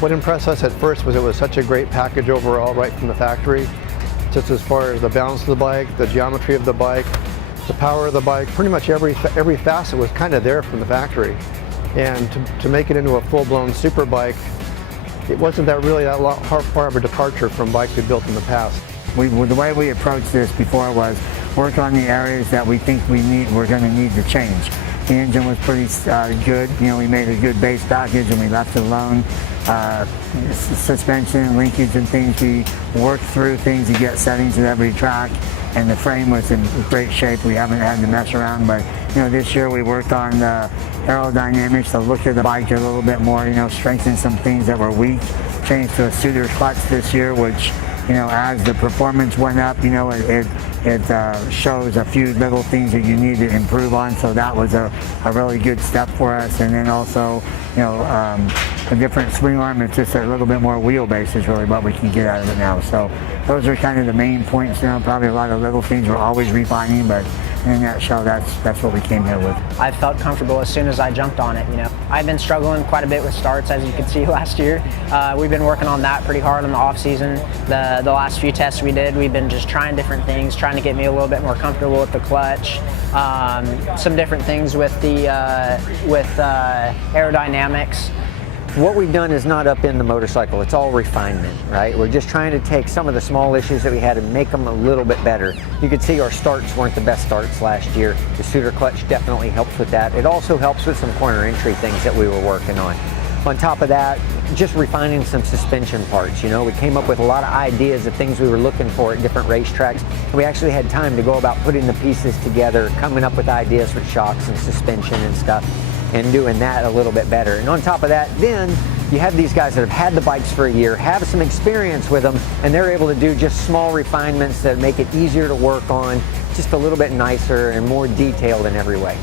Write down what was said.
What impressed us at first was it was such a great package overall right from the factory, just as far as the balance of the bike, the geometry of the bike, the power of the bike. Pretty much every facet was kind of there from the factory. And to make it into a full-blown superbike, it wasn't far of a departure from bikes we built in the past. The way we approached this before was work on the areas that we think we're going to need to change. The engine was pretty good. You know, we made a good base package and we left it alone. Suspension, linkage and things, we worked through things to get settings at every track, and the frame was in great shape. We haven't had to mess around, but you know, this year we worked on the aerodynamics, the look of the bike a little bit more, you know, strengthened some things that were weak, changed to a Suter clutch this year, which, you know, as the performance went up, you know, it shows a few little things that you need to improve on, so that was a really good step for us. And then also, you know, a different swing arm, it's just a little bit more wheelbase is really what we can get out of it now. So those are kind of the main points, you know, probably a lot of little things we're always refining, but in a nutshell, that's what we came here with. I felt comfortable as soon as I jumped on it, you know. I've been struggling quite a bit with starts, as you could see last year. We've been working on that pretty hard in the off season. The last few tests we did, we've been just trying different things, trying to get me a little bit more comfortable with the clutch, some different things with the aerodynamics. What we've done is not upend the motorcycle, it's all refinement, right? We're just trying to take some of the small issues that we had and make them a little bit better. You could see our starts weren't the best starts last year. The Suter clutch definitely helps with that. It also helps with some corner entry things that we were working on. On top of that, just refining some suspension parts. You know, we came up with a lot of ideas of things we were looking for at different racetracks. We actually had time to go about putting the pieces together, coming up with ideas for shocks and suspension and stuff, and doing that a little bit better. And on top of that, then you have these guys that have had the bikes for a year, have some experience with them, and they're able to do just small refinements that make it easier to work on, just a little bit nicer and more detailed in every way.